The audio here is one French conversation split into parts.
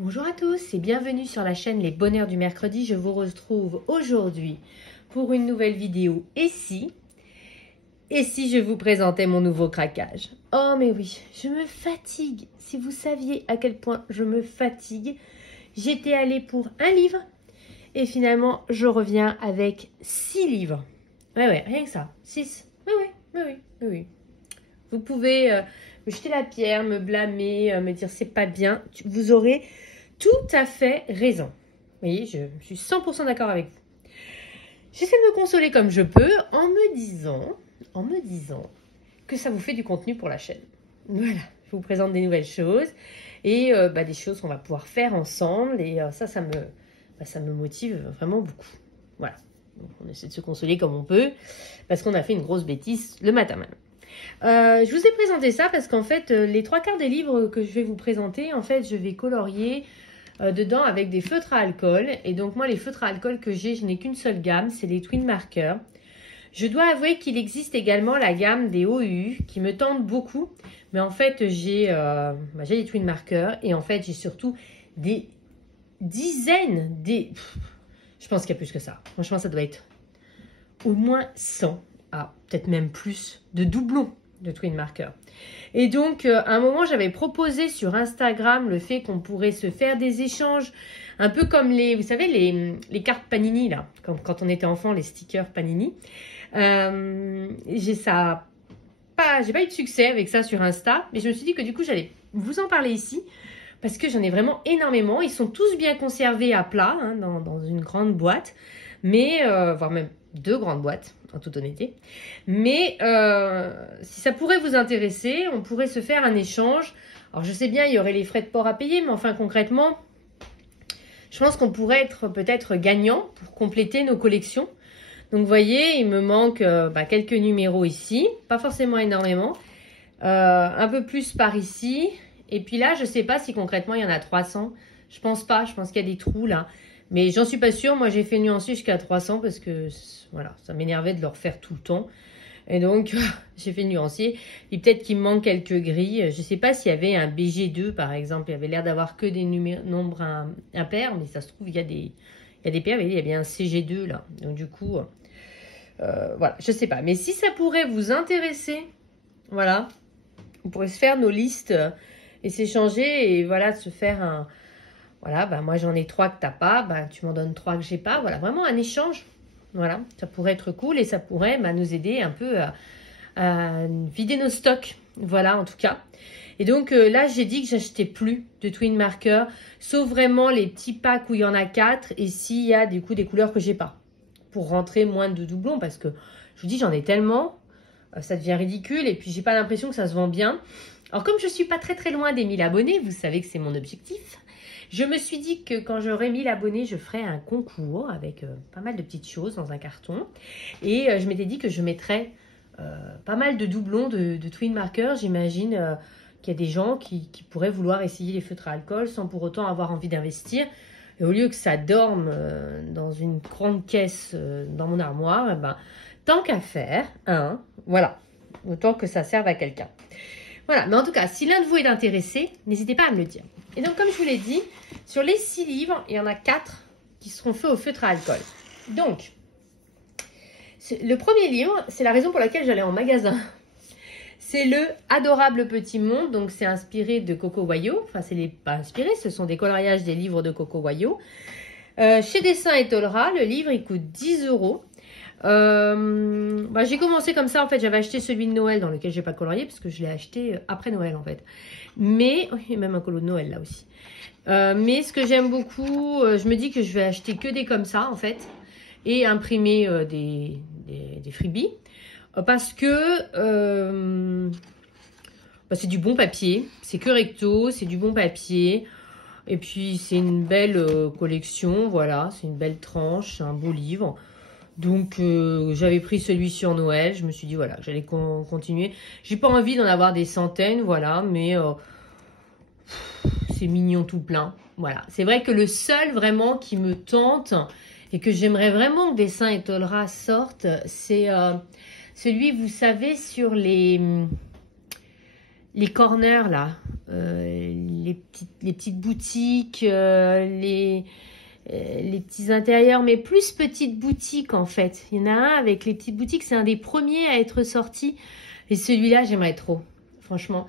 Bonjour à tous et bienvenue sur la chaîne Les Bonheurs du Mercredi. Je vous retrouve aujourd'hui pour une nouvelle vidéo. Et si je vous présentais mon nouveau craquage? Oh mais oui, je me fatigue. Si vous saviez à quel point je me fatigue. J'étais allée pour un livre et finalement je reviens avec 6 livres. Ouais, rien que ça, 6. Oui. Vous pouvez me jeter la pierre, me blâmer, me dire c'est pas bien. Vous aurez tout à fait raison. Vous voyez, je suis 100% d'accord avec vous. J'essaie de me consoler comme je peux en me disant que ça vous fait du contenu pour la chaîne. Voilà, je vous présente des nouvelles choses et des choses qu'on va pouvoir faire ensemble et ça me motive vraiment beaucoup. Voilà, donc on essaie de se consoler comme on peut parce qu'on a fait une grosse bêtise le matin même. Je vous ai présenté ça parce qu'en fait, les 3/4 des livres que je vais vous présenter, en fait, je vais colorier dedans avec des feutres à alcool. Et donc, moi, les feutres à alcool que j'ai, je n'ai qu'une seule gamme, c'est les Twin Markers. Je dois avouer qu'il existe également la gamme des OU qui me tente beaucoup. Mais en fait, j'ai les Twin Markers et en fait, j'ai surtout des dizaines, je pense qu'il y a plus que ça. Franchement, ça doit être au moins 100. Peut-être même plus de doublons de Twin Marker. Et donc, à un moment, j'avais proposé sur Instagram le fait qu'on pourrait se faire des échanges, un peu comme vous savez, les cartes Panini, là, quand on était enfant, les stickers Panini. J'ai pas eu de succès avec ça sur Insta, mais je me suis dit que du coup, j'allais vous en parler ici, parce que j'en ai vraiment énormément. Ils sont tous bien conservés à plat, hein, dans une grande boîte, mais, voire même 2 grandes boîtes, en toute honnêteté. Mais si ça pourrait vous intéresser, on pourrait se faire un échange. Alors je sais bien, il y aurait les frais de port à payer, mais enfin concrètement, je pense qu'on pourrait être peut-être gagnant pour compléter nos collections. Donc vous voyez, il me manque quelques numéros ici, pas forcément énormément, un peu plus par ici. Et puis là, je ne sais pas si concrètement il y en a 300. Je pense pas, je pense qu'il y a des trous là. Mais j'en suis pas sûre, moi j'ai fait nuancer jusqu'à 300 parce que voilà, ça m'énervait de le refaire tout le temps. Et donc j'ai fait nuancier. Et peut-être qu'il me manque quelques grilles. Je sais pas s'il y avait un BG2 par exemple. Il avait l'air d'avoir que des nombres impairs, mais ça se trouve il y a des pairs. Il y a bien un CG2 là. Donc du coup, voilà, je sais pas. Mais si ça pourrait vous intéresser, voilà, on pourrait se faire nos listes et s'échanger et voilà, se faire un... Voilà, moi j'en ai 3 que t'as pas, tu m'en donnes 3 que j'ai pas. Voilà, vraiment un échange. Voilà, ça pourrait être cool et ça pourrait nous aider un peu à vider nos stocks. Voilà, en tout cas. Et donc là, j'ai dit que j'achetais plus de Twin Marker, sauf vraiment les petits packs où il y en a 4 et s'il y a du coup des couleurs que j'ai pas. Pour rentrer moins de doublons parce que je vous dis, j'en ai tellement, ça devient ridicule et puis j'ai pas l'impression que ça se vend bien. Alors comme je suis pas très loin des 1000 abonnés, vous savez que c'est mon objectif. Je me suis dit que quand j'aurai 1000 abonnés, je ferai un concours avec pas mal de petites choses dans un carton. Et je m'étais dit que je mettrais pas mal de doublons de Twin Marker. J'imagine qu'il y a des gens qui pourraient vouloir essayer les feutres à alcool sans pour autant avoir envie d'investir. Et au lieu que ça dorme dans une grande caisse dans mon armoire, tant qu'à faire, hein, voilà, autant que ça serve à quelqu'un. Voilà, mais en tout cas, si l'un de vous est intéressé, n'hésitez pas à me le dire. Et donc, comme je vous l'ai dit, sur les 6 livres, il y en a 4 qui seront faits au feutre à alcool. Donc, le premier livre, c'est la raison pour laquelle j'allais en magasin. C'est le Adorable Petit Monde, donc c'est inspiré de Coco Wayau. Enfin, pas inspiré, ce sont des coloriages des livres de Coco Wayau. Chez Dessin et Tolera, le livre, il coûte 10 €. J'ai commencé comme ça, en fait, j'avais acheté celui de Noël dans lequel je n'ai pas colorié parce que je l'ai acheté après Noël, en fait. Mais, il y a même un colo de Noël là aussi. Mais ce que j'aime beaucoup, je me dis que je vais acheter que des comme ça, en fait, et imprimer des freebies. Parce que c'est du bon papier, c'est que recto, c'est du bon papier. Et puis, c'est une belle collection, voilà, c'est une belle tranche, c'est un beau livre. Donc, j'avais pris celui sur Noël. Je me suis dit, voilà, j'allais continuer. J'ai pas envie d'en avoir des centaines, voilà, mais c'est mignon tout plein. Voilà, c'est vrai que le seul vraiment qui me tente et que j'aimerais vraiment que Dessin et Tolera sortent, c'est celui, vous savez, sur les les corners là, les petites boutiques, les petits intérieurs, mais plus petites boutiques en fait. Il y en a un avec les petites boutiques, c'est un des premiers à être sorti. Et celui-là, j'aimerais trop, franchement.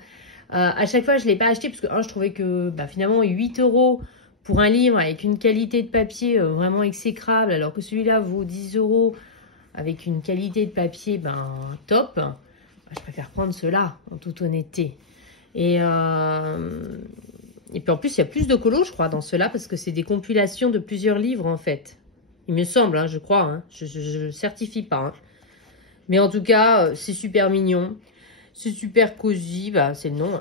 À chaque fois, je ne l'ai pas acheté parce que je trouvais que finalement 8 € pour un livre avec une qualité de papier vraiment exécrable, alors que celui-là vaut 10 € avec une qualité de papier top. Je préfère prendre cela en toute honnêteté. Et puis en plus, il y a plus de colos, je crois, dans cela, parce que c'est des compilations de plusieurs livres, en fait. Il me semble, je crois. Je ne certifie pas. Mais en tout cas, c'est super mignon. C'est super cosy, c'est le nom.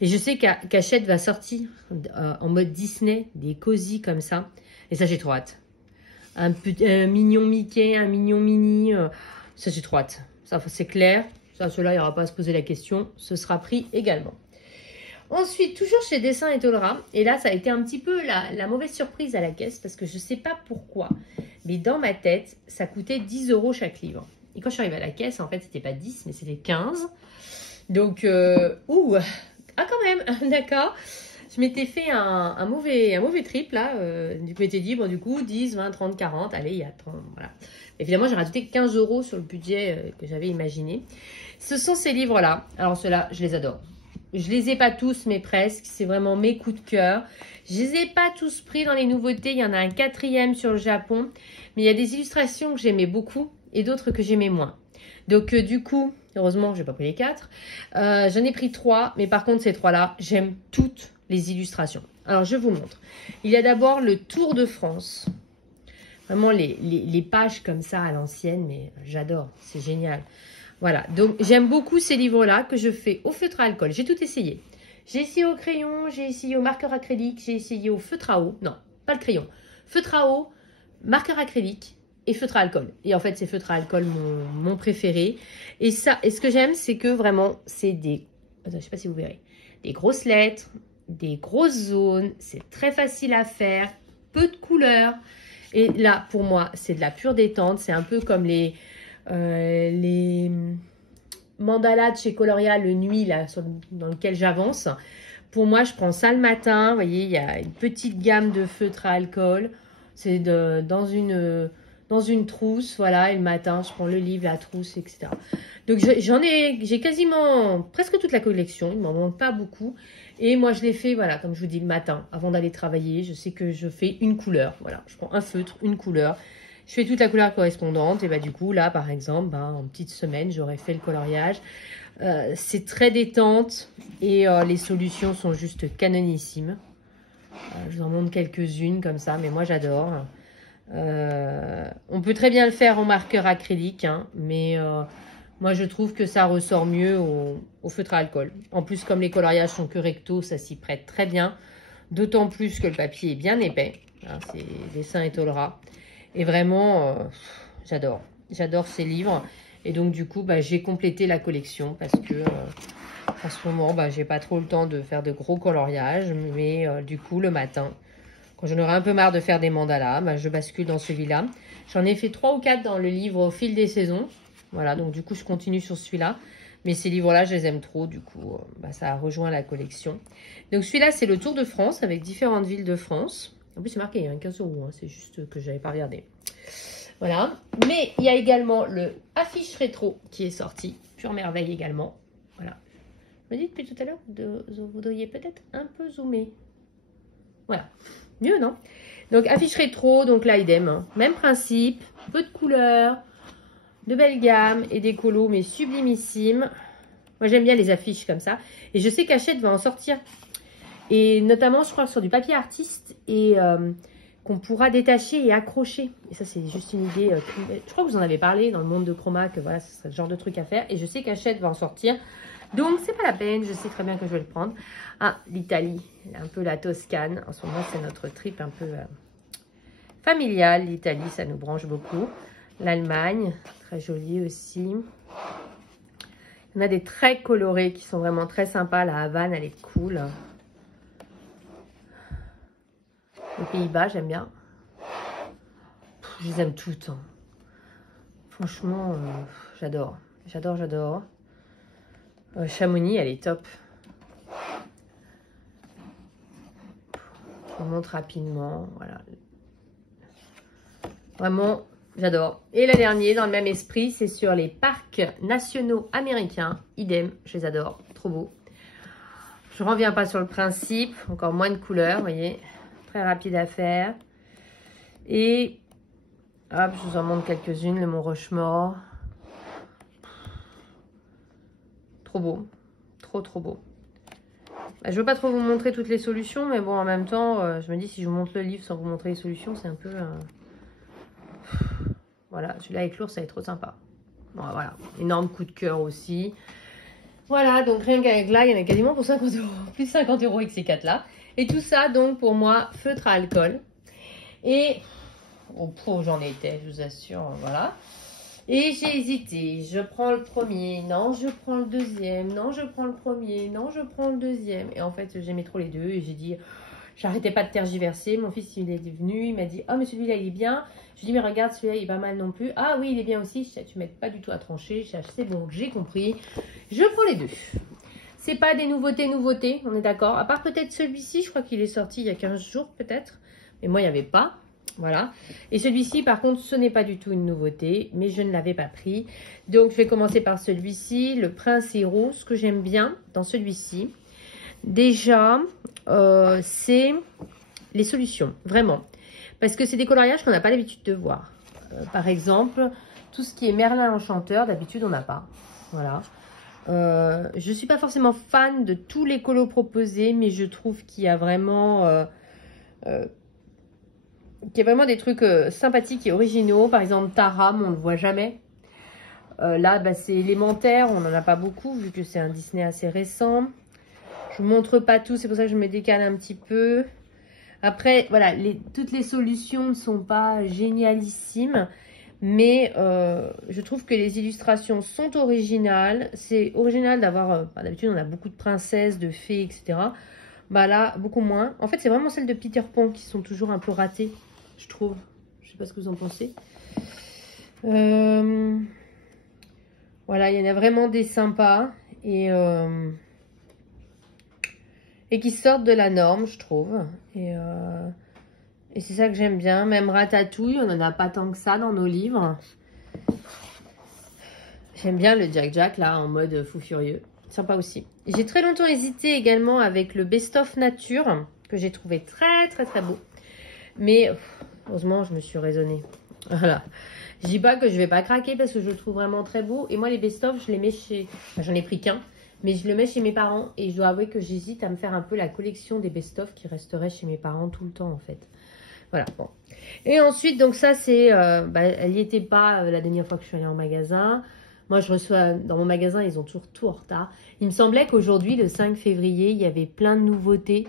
Et je sais qu'Hachette va sortir en mode Disney, des cosy comme ça. Et ça, j'ai trop hâte. Un mignon Mickey, un mignon Minnie. Ça, j'ai trop hâte. Ça, c'est clair. Ça, cela, il n'y aura pas à se poser la question. Ce sera pris également. Ensuite, toujours chez Dessins et Tolera. Et là, ça a été un petit peu la mauvaise surprise à la caisse. Parce que je ne sais pas pourquoi. Mais dans ma tête, ça coûtait 10 € chaque livre. Et quand je suis arrivée à la caisse, en fait, c'était pas 10, mais c'était 15. Donc, quand même, d'accord. Je m'étais fait un mauvais trip, là. Je m'étais dit, bon, du coup, 10, 20, 30, 40, allez, il y a 30, voilà. Évidemment, j'ai rajouté 15 € sur le budget que j'avais imaginé. Ce sont ces livres-là. Alors, ceux-là, je les adore. Je les ai pas tous, mais presque. C'est vraiment mes coups de cœur. Je les ai pas tous pris dans les nouveautés. Il y en a un 4e sur le Japon. Mais il y a des illustrations que j'aimais beaucoup et d'autres que j'aimais moins. Donc, du coup, heureusement, je n'ai pas pris les 4. J'en ai pris 3. Mais par contre, ces 3-là, j'aime toutes les illustrations. Alors, je vous montre. Il y a d'abord le Tour de France. Vraiment, les pages comme ça à l'ancienne, mais j'adore. C'est génial. Voilà, donc j'aime beaucoup ces livres-là que je fais au feutre à alcool. J'ai tout essayé. J'ai essayé au crayon, j'ai essayé au marqueur acrylique, j'ai essayé au feutre à eau. Non, pas le crayon. Feutre à eau, marqueur acrylique et feutre à alcool. Et en fait, c'est feutre à alcool mon préféré. Et ce que j'aime, c'est que vraiment, c'est des... Attends, je sais pas si vous verrez. Des grosses lettres, des grosses zones. C'est très facile à faire, peu de couleurs. Et là, pour moi, c'est de la pure détente. C'est un peu comme les mandalas de chez Coloria le nuit là, dans lequel j'avance. Pour moi, je prends ça le matin. Vous voyez, il y a une petite gamme de feutres à alcool. C'est dans une trousse, voilà. Et le matin, je prends le livre, la trousse, etc. Donc, j'ai quasiment presque toute la collection. Il ne m'en manque pas beaucoup. Et moi, je l'ai fait, voilà, comme je vous dis, le matin, avant d'aller travailler. Je sais que je fais une couleur. Voilà, je prends un feutre, une couleur. Je fais toute la couleur correspondante. Et du coup, là, par exemple, en petite semaine, j'aurais fait le coloriage. C'est très détente. Et les solutions sont juste canonissimes. Je vous en montre quelques-unes comme ça. Mais moi, j'adore. On peut très bien le faire en marqueur acrylique. Mais moi, je trouve que ça ressort mieux au feutre à alcool. En plus, comme les coloriages sont que recto, ça s'y prête très bien. D'autant plus que le papier est bien épais. C'est Dessins et Tolera. Et vraiment, j'adore. J'adore ces livres. Et donc, du coup, j'ai complété la collection parce que en ce moment, j'ai pas trop le temps de faire de gros coloriages. Mais du coup, le matin, quand j'en aurai un peu marre de faire des mandalas, je bascule dans celui-là. J'en ai fait 3 ou 4 dans le livre Au fil des saisons. Voilà, donc du coup, je continue sur celui-là. Mais ces livres-là, je les aime trop. Du coup, ça a rejoint la collection. Donc, celui-là, c'est le Tour de France avec différentes villes de France. En plus, c'est marqué 15 €, c'est juste que je n'avais pas regardé. Voilà. Mais il y a également le Affiche Rétro qui est sorti. Pure merveille également. Voilà. Je me dis depuis tout à l'heure, vous devriez peut-être un peu zoomer. Voilà. Mieux, non? Donc, Affiche Rétro, donc là, idem. Même principe, peu de couleurs, de belles gammes et des colos, mais sublimissimes. Moi, j'aime bien les affiches comme ça. Et je sais qu'Hachette va en sortir. Et notamment, je crois, sur du papier artiste et qu'on pourra détacher et accrocher. Et ça, c'est juste une idée. Je crois que vous en avez parlé dans le monde de Chroma, que voilà, ce serait le genre de truc à faire. Et je sais qu'Hachette va en sortir. Donc, c'est pas la peine. Je sais très bien que je vais le prendre. Ah, l'Italie. Un peu la Toscane. En ce moment, c'est notre trip un peu familial. L'Italie, ça nous branche beaucoup. L'Allemagne, très jolie aussi. On a des traits colorés qui sont vraiment très sympas. La Havane, elle est cool. Les Pays-Bas, j'aime bien. Je les aime toutes. Franchement, j'adore. J'adore, j'adore. Chamonix, elle est top. vous montre rapidement. Voilà. Vraiment, j'adore. Et le dernier, dans le même esprit, c'est sur les parcs nationaux américains. Idem, je les adore. Trop beau. Je ne reviens pas sur le principe. Encore moins de couleurs, vous voyez. Très rapide à faire. Et hop, je vous en montre quelques-unes. Le Mont Rushmore. Trop beau. Trop, trop beau. Je ne veux pas trop vous montrer toutes les solutions, mais bon, en même temps, je me dis, si je vous montre le livre sans vous montrer les solutions, c'est un peu... Voilà, celui-là avec l'ours, ça va être trop sympa. Bon, voilà, énorme coup de cœur aussi. Voilà, donc rien qu'avec là, il y en a quasiment pour 50 €. Plus de 50 € avec ces 4-là. Et tout ça, donc, pour moi, feutre à alcool. Et au pot, j'en étais, je vous assure, voilà. Et j'ai hésité, je prends le premier, non, je prends le deuxième, non, je prends le premier, non, je prends le deuxième. Et en fait, j'aimais trop les deux et j'ai dit, j'arrêtais pas de tergiverser. Mon fils, il est venu, il m'a dit, oh, mais celui-là, il est bien. Je lui ai dit, mais regarde, celui-là, il est pas mal non plus. Ah oui, il est bien aussi. Tu m'aides pas du tout à trancher. C'est bon, j'ai compris. Je prends les deux. C'est pas des nouveautés, on est d'accord. À part peut-être celui-ci, je crois qu'il est sorti il y a 15 jours peut-être. Mais moi, il n'y avait pas. Voilà. Et celui-ci, par contre, ce n'est pas du tout une nouveauté, mais je ne l'avais pas pris. Donc, je vais commencer par celui-ci, le Prince Héros. Ce que j'aime bien dans celui-ci, déjà, c'est les solutions, vraiment. Parce que c'est des coloriages qu'on n'a pas l'habitude de voir. Par exemple, tout ce qui est Merlin Enchanteur, d'habitude, on n'a pas. Voilà. Je ne suis pas forcément fan de tous les colos proposés, mais je trouve qu'il y a vraiment... des trucs sympathiques et originaux. Par exemple, Taram, on ne le voit jamais. Là, bah, c'est élémentaire, on n'en a pas beaucoup, vu que c'est un Disney assez récent. Je ne vous montre pas tout, c'est pour ça que je me décale un petit peu. Après, voilà, toutes les solutions ne sont pas génialissimes, mais je trouve que les illustrations sont originales. C'est original d'avoir, d'habitude on a beaucoup de princesses, de fées, etc. Bah là, beaucoup moins. En fait, c'est vraiment celles de Peter Pan qui sont toujours un peu ratées, je trouve. Je sais pas ce que vous en pensez. Voilà, il y en a vraiment des sympas et qui sortent de la norme, je trouve. Et c'est ça que j'aime bien. Même Ratatouille, on n'en a pas tant que ça dans nos livres. J'aime bien le Jack Jack, là, en mode fou furieux. Sympa aussi. J'ai très longtemps hésité également avec le Best of Nature, que j'ai trouvé très, très, très beau. Mais, heureusement, je me suis raisonnée. Voilà. Je dis pas que je vais pas craquer parce que je le trouve vraiment très beau. Et moi, les Best of, je les mets chez... Enfin, j'en ai pris qu'un. Mais je le mets chez mes parents et je dois avouer que j'hésite à me faire un peu la collection des best-of qui resterait chez mes parents tout le temps en fait. Voilà, bon. Et ensuite, donc ça c'est, elle n'y était pas la dernière fois que je suis allée en magasin. Moi je reçois, dans mon magasin ils ont toujours tout en retard. Il me semblait qu'aujourd'hui, le 5 février, il y avait plein de nouveautés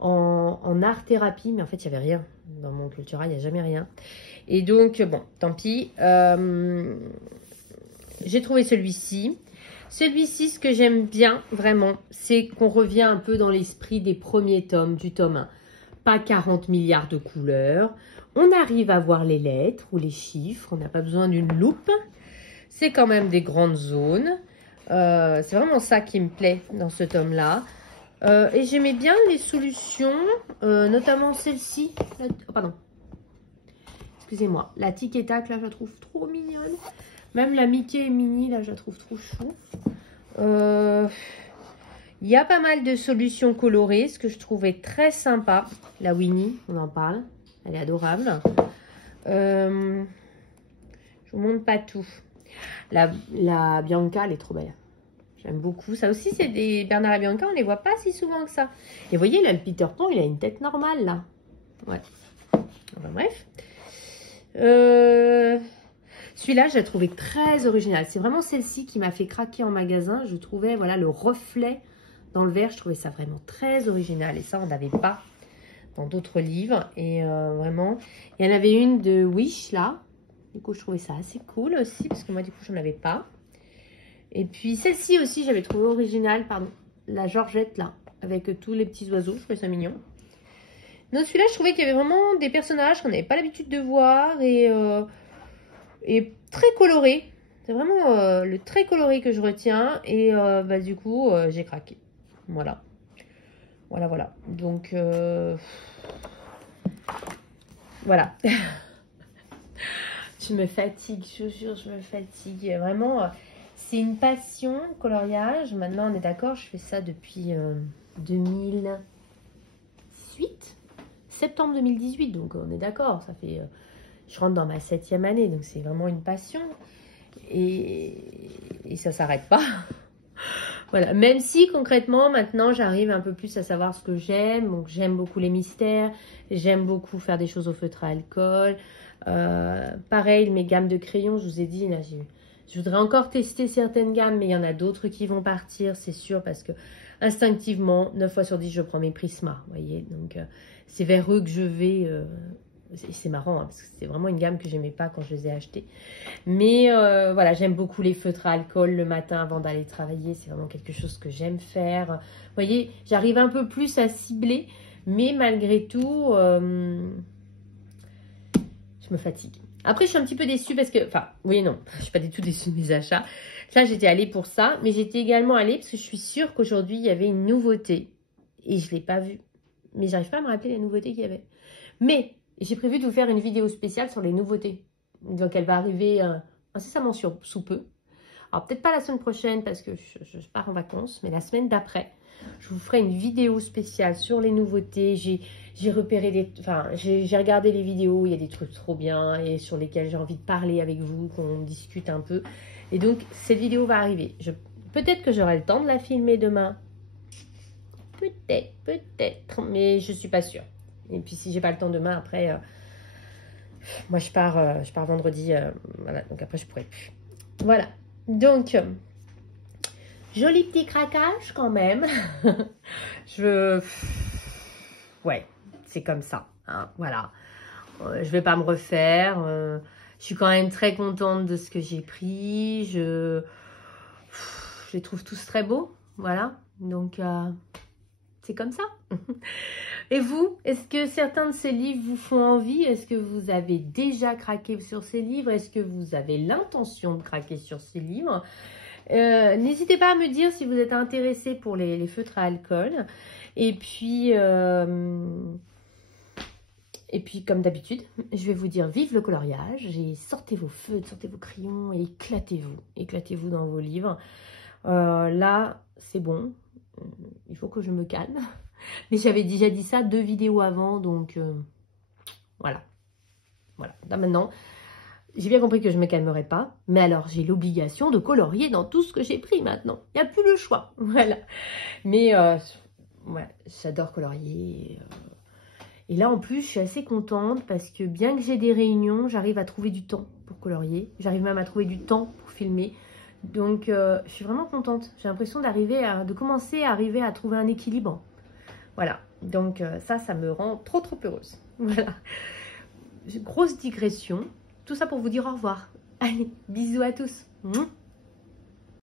en art-thérapie. Mais en fait, il n'y avait rien. Dans mon Cultura, il n'y a jamais rien. Et donc, bon, tant pis. J'ai trouvé celui-ci. Celui-ci, ce que j'aime bien, vraiment, c'est qu'on revient un peu dans l'esprit des premiers tomes, du tome 1. Pas 40 milliards de couleurs. On arrive à voir les lettres ou les chiffres. On n'a pas besoin d'une loupe. C'est quand même des grandes zones. C'est vraiment ça qui me plaît dans ce tome-là. Et j'aimais bien les solutions, notamment celle-ci. Oh, pardon. Excusez-moi. La tic et tac, là, je la trouve trop mignonne. Même la Mickey et Minnie, là, je la trouve trop chou. Il y a pas mal de solutions colorées, ce que je trouvais très sympa. La Winnie, on en parle. Elle est adorable. Je vous montre pas tout. La Bianca, elle est trop belle. J'aime beaucoup. Ça aussi, c'est des Bernard et Bianca. On les voit pas si souvent que ça. Et vous voyez, là, le Peter Pan, il a une tête normale, là. Ouais. Enfin, bref. Celui-là, je l'ai trouvé très original. C'est vraiment celle-ci qui m'a fait craquer en magasin. Je trouvais, voilà, le reflet dans le verre. Je trouvais ça vraiment très original. Et ça, on n'avait pas dans d'autres livres. Et vraiment, il y en avait une de Wish, là. Du coup, je trouvais ça assez cool aussi. Parce que moi, du coup, j'en avais pas. Et puis, celle-ci aussi, j'avais trouvé originale. Pardon. La Georgette, là. Avec tous les petits oiseaux. Je trouvais ça mignon. Donc, celui-là, je trouvais qu'il y avait vraiment des personnages qu'on n'avait pas l'habitude de voir. Et très coloré. C'est vraiment le très coloré que je retiens. Et du coup, j'ai craqué. Voilà. Voilà, voilà. Donc, voilà. Je me fatigue, je vous jure, je me fatigue. Vraiment, c'est une passion, coloriage. Maintenant, on est d'accord, je fais ça depuis 2018, septembre 2018. Donc, on est d'accord, ça fait... je rentre dans ma 7e année, donc c'est vraiment une passion. Et ça ne s'arrête pas. Voilà, même si concrètement, maintenant, j'arrive un peu plus à savoir ce que j'aime. Donc, j'aime beaucoup les mystères. J'aime beaucoup faire des choses au feutre à alcool. Pareil, mes gammes de crayons, je vous ai dit, là, je voudrais encore tester certaines gammes, mais il y en a d'autres qui vont partir, c'est sûr, parce que instinctivement, 9 fois sur 10, je prends mes Prisma, vous voyez. Donc, c'est vers eux que je vais. C'est marrant, hein, parce que c'est vraiment une gamme que j'aimais pas quand je les ai achetés. Mais voilà, j'aime beaucoup les feutres à alcool le matin avant d'aller travailler. C'est vraiment quelque chose que j'aime faire. Vous voyez, j'arrive un peu plus à cibler, mais malgré tout... je me fatigue. Après, je suis un petit peu déçue parce que... Enfin, oui et non. Je ne suis pas du tout déçue de mes achats. Là, j'étais allée pour ça. Mais j'étais également allée parce que je suis sûre qu'aujourd'hui, il y avait une nouveauté. Et je ne l'ai pas vue. Mais j'arrive pas à me rappeler la nouveauté qu'il y avait. Mais j'ai prévu de vous faire une vidéo spéciale sur les nouveautés. Donc, elle va arriver incessamment sous peu. Alors, peut-être pas la semaine prochaine parce que je pars en vacances. Mais la semaine d'après, je vous ferai une vidéo spéciale sur les nouveautés. J'ai repéré des... Enfin, j'ai regardé les vidéos. Il y a des trucs trop bien et sur lesquels j'ai envie de parler avec vous, qu'on discute un peu. Et donc, cette vidéo va arriver. Peut-être que j'aurai le temps de la filmer demain. Peut-être. Mais je suis pas sûre. Et puis, si j'ai pas le temps demain, après... moi, je pars vendredi. Voilà, donc après, je pourrai plus. Voilà. Donc... joli petit craquage quand même. Ouais, c'est comme ça. Hein, voilà. Je vais pas me refaire. Je suis quand même très contente de ce que j'ai pris. Je les trouve tous très beaux. Voilà. Donc, c'est comme ça. Et vous, est-ce que certains de ces livres vous font envie? Est-ce que vous avez déjà craqué sur ces livres? Est-ce que vous avez l'intention de craquer sur ces livres? N'hésitez pas à me dire si vous êtes intéressé pour les feutres à alcool. Et puis comme d'habitude, je vais vous dire vive le coloriage. Et sortez vos feutres, sortez vos crayons et éclatez-vous. Éclatez-vous dans vos livres. Là, c'est bon. Il faut que je me calme. Mais j'avais déjà dit ça 2 vidéos avant. Donc, voilà. Voilà. Là, maintenant... j'ai bien compris que je ne me calmerai pas, mais alors j'ai l'obligation de colorier dans tout ce que j'ai pris maintenant. Il n'y a plus le choix, voilà. Mais ouais, j'adore colorier. Et là, en plus, je suis assez contente parce que bien que j'ai des réunions, j'arrive à trouver du temps pour colorier. J'arrive même à trouver du temps pour filmer. Donc, je suis vraiment contente. J'ai l'impression de commencer à arriver à trouver un équilibre. Voilà. Donc, ça me rend trop heureuse. Voilà. Grosse digression. Tout ça pour vous dire au revoir. Allez, bisous à tous.